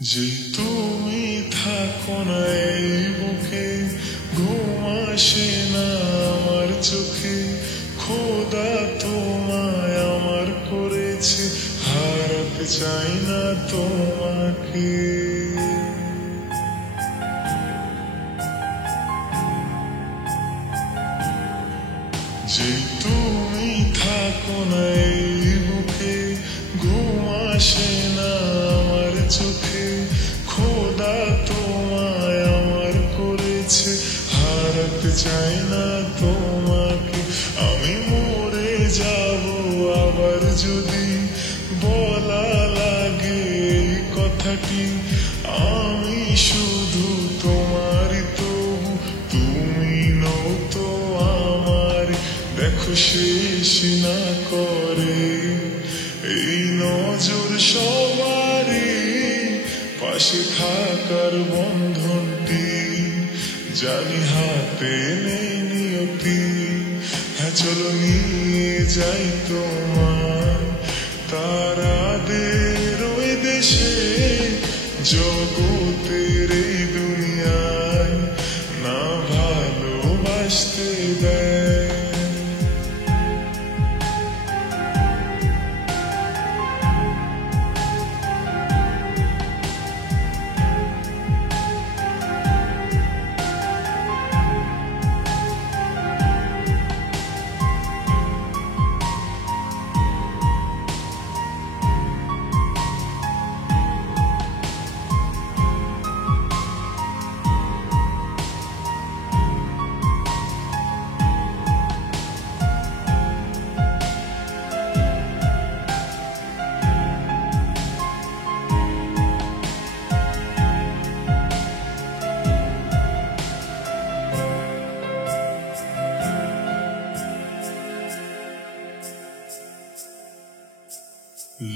যে তুমি থাকো না এই বুকে, ঘুম আসে না আমার চোখে। খোদা তোমায় আমার করেছে, হারাতে চাই না তোমাকে। যে তুমি থাকো না এই বুকে, ঘুম আসে না আমার চোখে। খোদা তোমায় আমার করেছে, হারাতে চাই না তোমাকে। আমি মরে যাব আবার যদি বলা লাগে এই কথাটি। আমি শুধু তোমারই, তবু তুমি নও তো আমার। দেখো শেষ না করে এই নজর সবারই, পাশে থাকার বন্ধনটি জানি হাতে নেই নিয়তি। হ্যাঁ চলো নিয়ে যাই তোমার তারাদের ওই দেশে, জগতের এই দুনিয়ায় না ভালোবাসতে দেয়।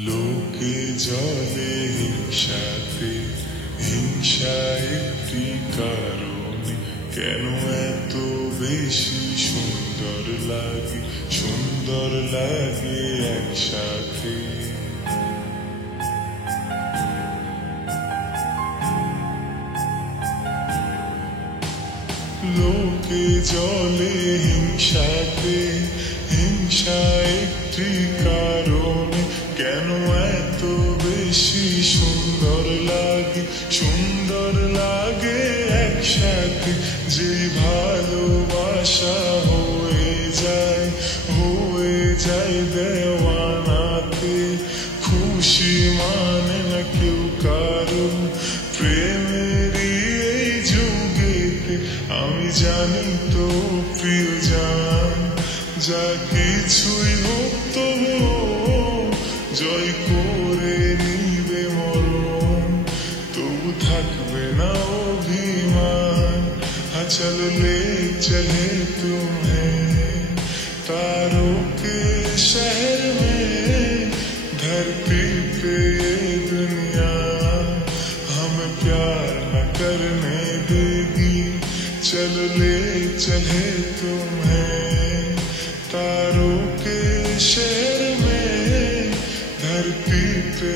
লোকে জলে হিংসাতে, হিংসা একটি কারণে। কেন এত বেশি সুন্দর লাগে, সুন্দর লাগে একসাথে। লোকে জলে হিংসাতে, হিংসা একটি কারণে। কেন এত বেশি সুন্দর লাগে, সুন্দর লাগে একসাথে। যে ভালোবাসা হয়ে যায় দেওয়ানাতে। খুশি মানে না কেউ কারো প্রেমেরই এই যুগেতে। আমি জানি তো প্রিয় জান, যা কিছুই হোক তবু জয় করে নিবে মরণ। তবু থাকবে না অভিমান। हाँ चलो ले चले तुम्हें तारों के शहर में, धरती पे ये दुनिया हमें प्यार न करने देगी। चलो ले चले तुम्हें तारों के शहर में, धरती पे